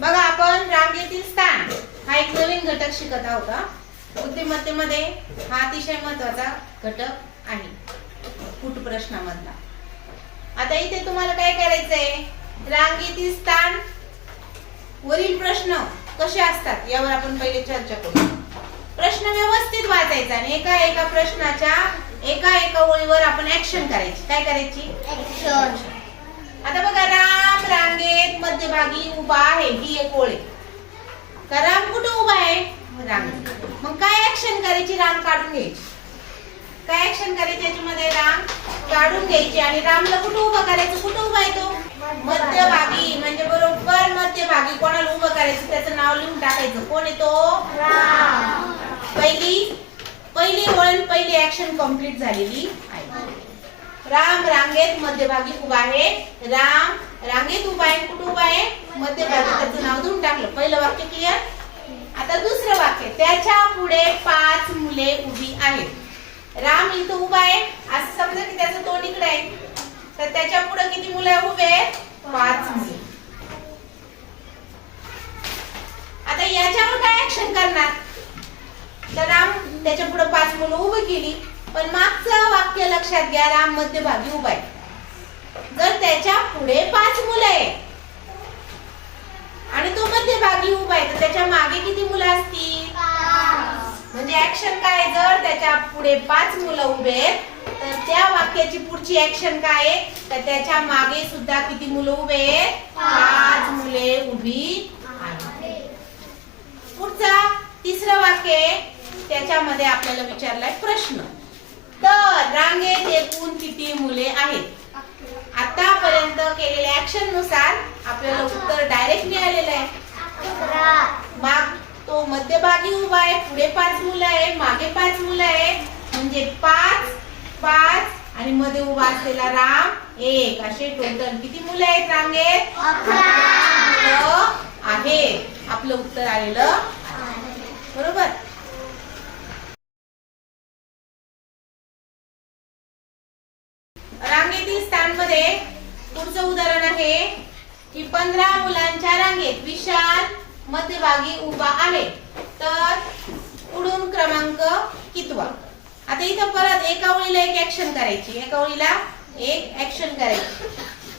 बघा आपण रांगेतील स्थान हा एक नवीन घटक शिकत आहोत। बुद्धिमत्तेमध्ये हा अतिशय महत्त्वाचा घटक आहे पुट प्रश्नामधला। आता इथे तुम्हाला काय करायचंय, रांगेतील स्थान वरील प्रश्न कसे असतात यावर आपण पहिले चर्चा करू। प्रश्न व्यवस्थित वाचायचा आणि एका प्रश्नाच्या एका ओळीवर आपण ऍक्शन करायची। काय करायची? ऍक्शन। आता बघा, राम रांगेत मध्यभागी उभा आहे, ही एक ओळ आहे। का राम कुठे उभा आहे? रांगेत। मग काय ऍक्शन करायची? राम काढून घ्यायची। काय ऍक्शन करायची याच्यामध्ये? राम काढून घ्यायची आणि रामला कुठे उभा करायचं? कुठे उभा आहे तो? मध्यभागी, म्हणजे बरोबर मध्यभागी। कोणाला उभं करायचं त्याचं नाव लिहून टाकायचं। कोण आहे तो? राम। पहिली ओळ, पहिली ऍक्शन कंप्लीट झालेली आहे। राम रांगेत मध्यभागी उभा आहे। राम रांगेत उभा आहे, कुठे उभा आहे? मध्यभागी, त्याचं नाव देऊन टाकलं। पहिलं वाक्य क्लिअर। आता दुसरं वाक्य, त्याच्या पुढे 5 मुले उभी आहेत। राम इथं उभा आहे, असं समजा की त्याचं तोंड इकडे आहे, तर त्याच्या पुढे किती मुले उभे आहेत? 5 मुले। आता याच्यावर काय ऍक्शन करणार? तर राम त्याच्या पुढे 5 मुलं उभी केली, पण मागचं वाक्य लक्षात घ्या, राम मध्यभागी उभा आहे। जर त्याच्या पुढे 5 मुलं आहेत आणि तो मध्यभागी उभा आहे, तर त्याच्या मागे किती मुलं असतील? 5। म्हणजे ऍक्शन काय? जर त्याच्या पुढे 5 मुलं उभे आहेत, तर त्या वाक्याची पुढची ऍक्शन काय आहे? तर त्याच्या मागे सुद्धा किती मुलं उभे आहेत? 5 मुले उभी आहेत। पुढचा तिसरं वाक्य, त्याच्यामध्ये आपल्याला विचारलाय प्रश्न, तर रांगेत एकूण किती मुले आहेत? आतापर्यंत केलेल्या ऍक्शन नुसार आपल्याला उत्तर डायरेक्ट मिळालेलं आहे। मग तो मध्यभागी उभा आहे, पुढे 5 मुलं आहे, मागे 5 मुलं आहे, म्हणजे 5 5 आणि मध्ये उभा असलेला राम 1, असे टोटल किती मुलं आहेत रांगेत? 11 आहेत। आपलं उत्तर आलेलं बरोबर। रांगेतील स्थानमध्ये पुढचं उदाहरण आहे की 15 मुलांच्या रांगेत विशाल मध्यभागी उभा आहे, तर पुढून क्रमांक कितवा? आता इथं परत एका ओळीला एक ऍक्शन करायची, एका ओळीला एक ऍक्शन करायची।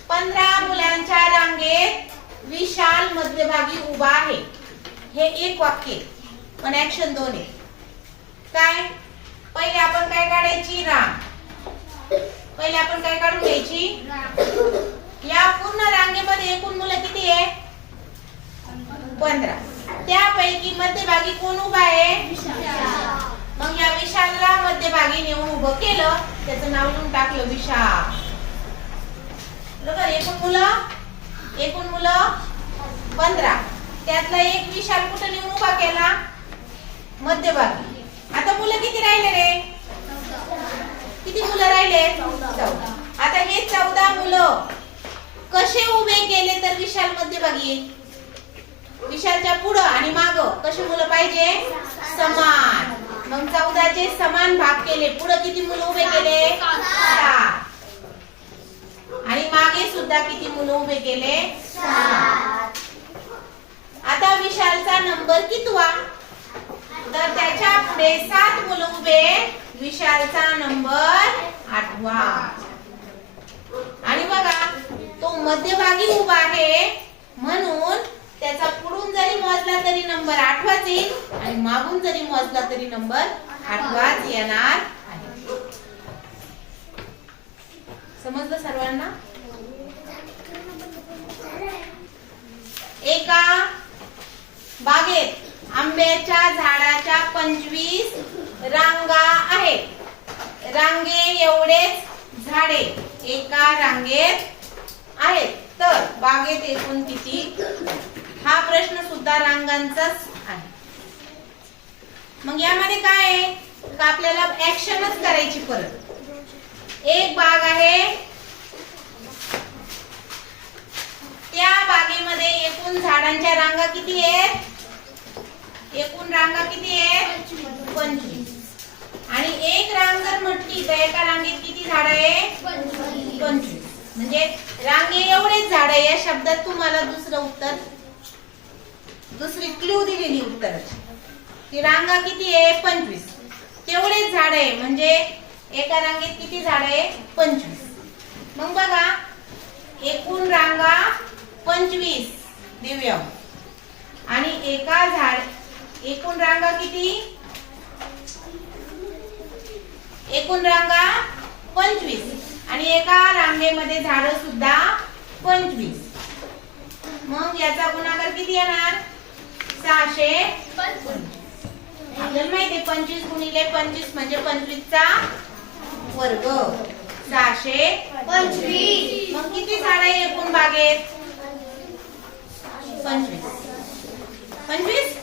15 मुलांच्या रांगेत विशाल मध्यभागी उभा आहे, हे एक वाक्य, पण ऍक्शन 2 आहे। काय? पहिले आपण काय काढायची? राम। पहिले आपण काय काढून घ्यायची? या पूर्ण रांगेमध्ये एकूण मुलं किती आहे? 15। त्यापैकी मध्यभागी कोण उभा आहे? विशाल। मग या विशालला मध्यभागी नेऊन उभं केलं, त्याचं नाव लिहून टाकलं विशाल, बरोबर। एकूण मुलं 15, त्यातला एक विशाल कुठं नेऊन उभा केला? मध्यभागी। आता मुलं किती राहिले रे? किती मुलं राहिले? 14। आता हे 14 मुलं कसे उभे केले तर विशाल मध्यभागी येईल? विशालच्या पुढं आणि मागं कसे मुलं पाहिजे? समान। मग 14चे समान भाग केले, पुढं किती मुलं उभे केले? 7। आणि मागे सुद्धा किती मुलं उभे केले? 7। आता विशालचा नंबर कितवा? तर त्याच्या पुढे 7 मुलं उभे, विशालचा नंबर 8वा। आणि बघा, तो मध्यभागी उभा आहे, म्हणून त्याचा पुढून जरी मोजला तरी नंबर 8वाच येईल आणि मागून जरी मोजला तरी नंबर 8वाच येणार आहे। समजलं सर्वांना? एका बागेत आंब्याच्या झाडाच्या 25 रांगा आहेत। रांगे एवढेच झाडे एका रांगेत आहेत, तर बागेत एकूण किती? हा प्रश्न सुद्धा रांगांचाच आहे। मग यामध्ये काय आहे का आपल्याला ऍक्शनच करायची परत। एक बाग आहे, त्या बागेमध्ये एकूण झाडांच्या रांगा किती आहेत? एकूण रांगा किती आहेत? 25। आणि एक रांग जर म्हटली तर एका रांगेत किती किती झाड आहे 25. म्हणजे रांगे एवढेच झाड आहे. या शब्दात तुम्हाला दुसरी क्लू दिलेली उत्तराची की रांगा किती आहे 25. तेवढेच झाड आहे म्हणजे एका रांगेत किती झाड आहे 25. मग बघा एकूण रांगा 25 दिव्या आणि एकूण रांगा किती एकूण रांगा 25 आणि एका रांगेमध्ये झाड सुद्धा 25. मग याचा गुणाकार किती येणार 625. आपल्याला माहिती आहे 25 गुणिले 25 म्हणजे 25 चा वर्ग 625. मग किती झाड आहे एकूण बागेत 25. 25